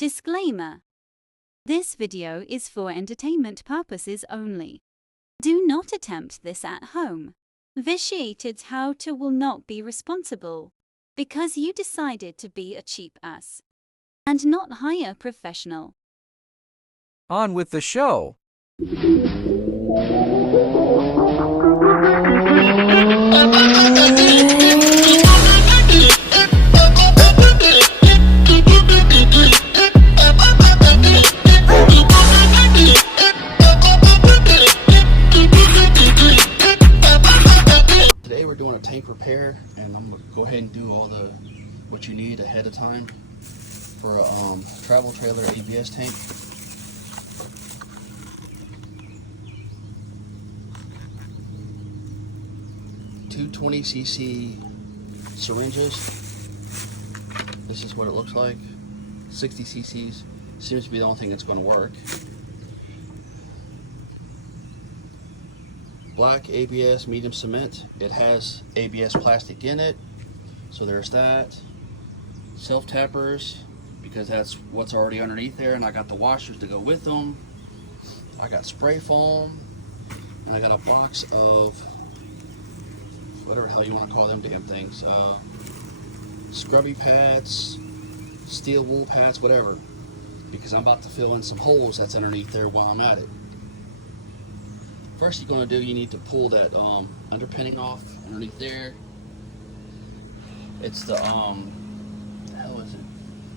Disclaimer. This video is for entertainment purposes only. Do not attempt this at home. Vitiated how-to will not be responsible because you decided to be a cheap ass and not hire a professional. On with the show. Today we're doing a tank repair, and I'm gonna go ahead and do all what you need ahead of time for a travel trailer ABS tank. Two 20cc syringes. This is what it looks like. 60 cc's seems to be the only thing that's going to work. Black ABS medium cement. It has ABS plastic in it, so there's that. Self tappers, because that's what's already underneath there, and I got the washers to go with them. I got spray foam, and I got a box of whatever the hell you want to call them damn things, scrubby pads, steel wool pads, whatever, because I'm about to fill in some holes that's underneath there while I'm at it. First you're going to do, you need to pull that underpinning off underneath there. It's the hell is it?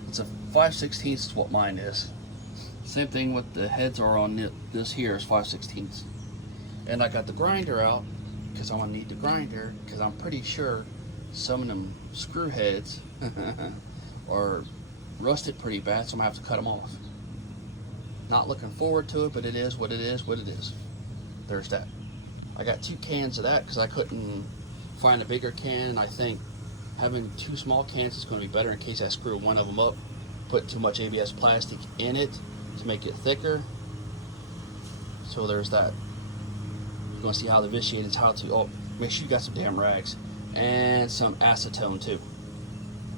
It's a 5/16 is what mine is. Same thing with the heads are on this here is 5/16. And I got the grinder out because I'm gonna need the grinder, because I'm pretty sure some of them screw heads are rusted pretty bad, so I'm gonna have to cut them off. Not looking forward to it, but it is what it is. There's that. I got 2 cans of that because I couldn't find a bigger can, and I think having 2 small cans is going to be better in case I screw one of them up, put too much ABS plastic in it to make it thicker. So there's that. You're going to see how the vitiated is, how to, oh, make sure you got some damn rags and some acetone too,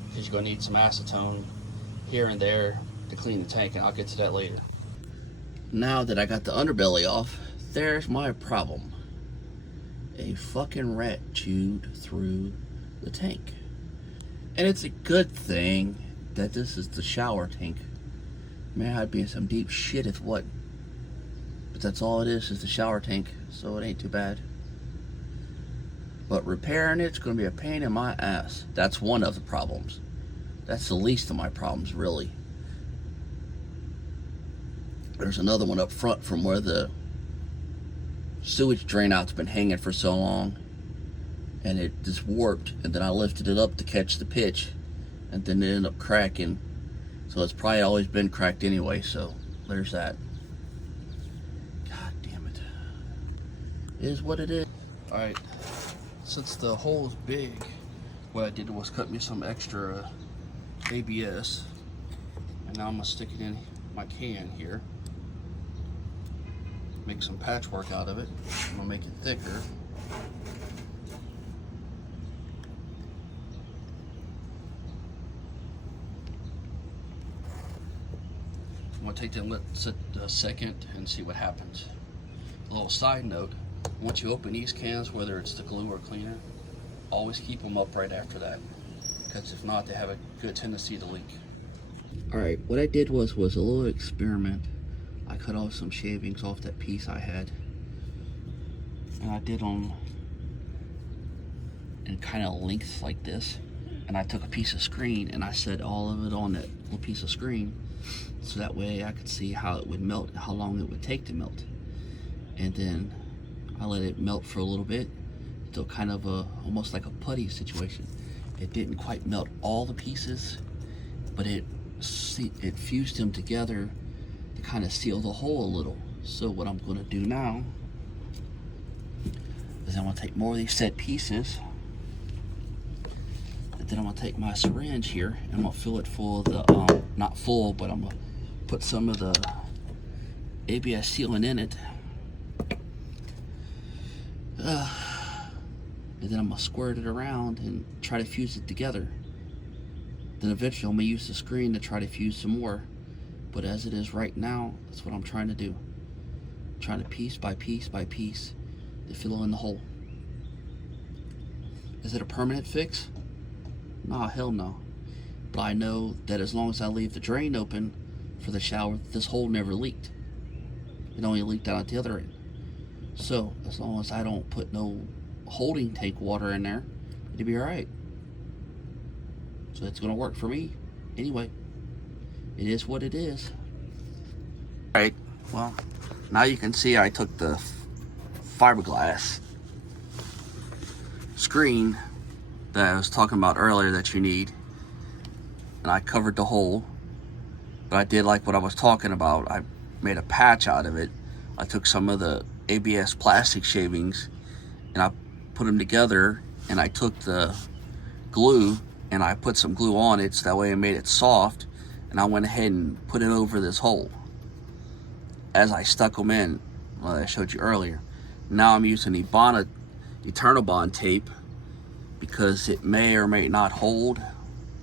because you're going to need some acetone here and there to clean the tank, and I'll get to that later. Now that I got the underbelly off, there's my problem. A fucking rat chewed through the tank. And it's a good thing that this is the shower tank. Man, I'd be in some deep shit if what. But that's all it is the shower tank, so it ain't too bad. But repairing it's gonna be a pain in my ass. That's one of the problems. That's the least of my problems, really. There's another one up front from where the sewage drain out's been hanging for so long, and it just warped, and then I lifted it up to catch the pitch, and then it ended up cracking. So it's probably always been cracked anyway, so there's that. God damn it. It is what it is. Alright, since the hole is big, what I did was cut me some extra ABS, and now I'm gonna stick it in my can here. Make some patchwork out of it. I'm gonna make it thicker. I'm gonna take that and let it sit a second and see what happens. A little side note, once you open these cans, whether it's the glue or cleaner, always keep them up right after that, because if not, they have a good tendency to leak. Alright, what I did was a little experiment. I cut off some shavings off that piece I had, and I did them in kind of lengths like this, and I took a piece of screen and I set all of it on that little piece of screen, so that way I could see how it would melt, how long it would take to melt. And then I let it melt for a little bit until kind of almost like a putty situation. It didn't quite melt all the pieces, but it fused them together to kind of seal the hole a little. So what I'm going to do now is I'm going to take more of these set pieces, and then I'm going to take my syringe here and I'm going to fill it full of the, not full, but I'm going to put some of the ABS sealant in it. And then I'm going to squirt it around and try to fuse it together. Then eventually I'm going to use the screen to try to fuse some more. But as it is right now, that's what I'm trying to do. I'm trying to piece by piece by piece to fill in the hole. Is it a permanent fix? Nah, hell no. But I know that as long as I leave the drain open for the shower, this hole never leaked. It only leaked out at the other end. So as long as I don't put no holding tank water in there, it'll be alright. So it's gonna work for me. Anyway, it is what it is. Alright, well, now you can see I took the fiberglass screen that I was talking about earlier that you need, and I covered the hole. But I did like what I was talking about. I made a patch out of it. I took some of the ABS plastic shavings and I put them together, and I took the glue and I put some glue on it so that way I made it soft, and I went ahead and put it over this hole as I stuck them in, well, I showed you earlier. Now I'm using Ebana Eternal Bond tape because it may or may not hold.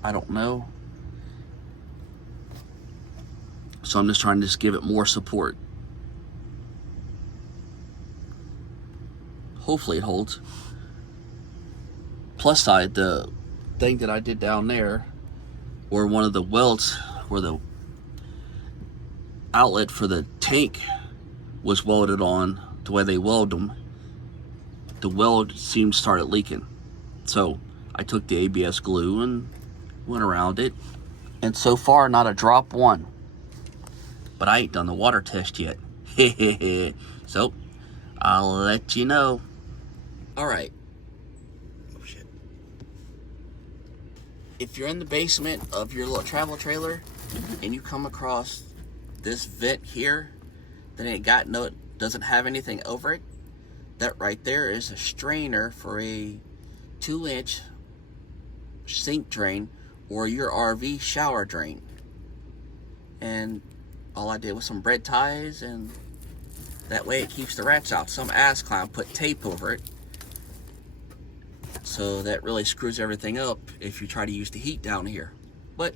I don't know. So I'm just trying to give it more support. Hopefully it holds. Plus side, the thing that I did down there, where one of the welds, where the outlet for the tank was welded on, the way they weld them, the weld seemed started leaking. So I took the ABS glue and went around it, and so far not a drop one. But I ain't done the water test yet. So I'll let you know. Alright. Oh shit. If you're in the basement of your little travel trailer and you come across this vent here that ain't got no, doesn't have anything over it, that right there is a strainer for a 2-inch sink drain or your RV shower drain. And all I did was some bread ties, and that way it keeps the rats out. Some ass clown put tape over it, so that really screws everything up if you try to use the heat down here. But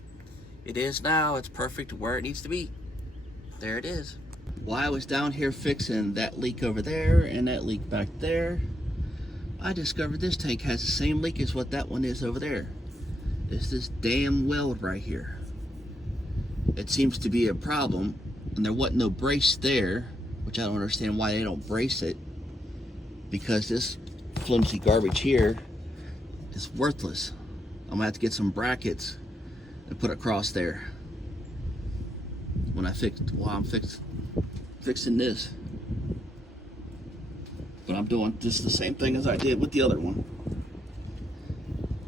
it is now. It's perfect where it needs to be. There it is. While I was down here fixing that leak over there and that leak back there, I discovered this tank has the same leak as what that one is over there. It's this damn weld right here. It seems to be a problem, and there wasn't no brace there, which I don't understand why they don't brace it, because this flimsy garbage here is worthless. I'm gonna have to get some brackets and put across there when I'm fixing this. But I'm doing just the same thing as I did with the other one,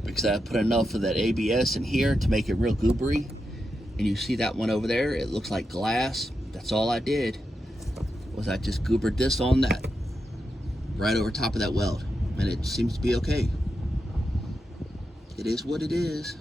because I put enough of that ABS in here to make it real goobery. And you see that one over there, it looks like glass. That's all I did, was I just goobered this on that, right over top of that weld, and it seems to be okay. It is what it is.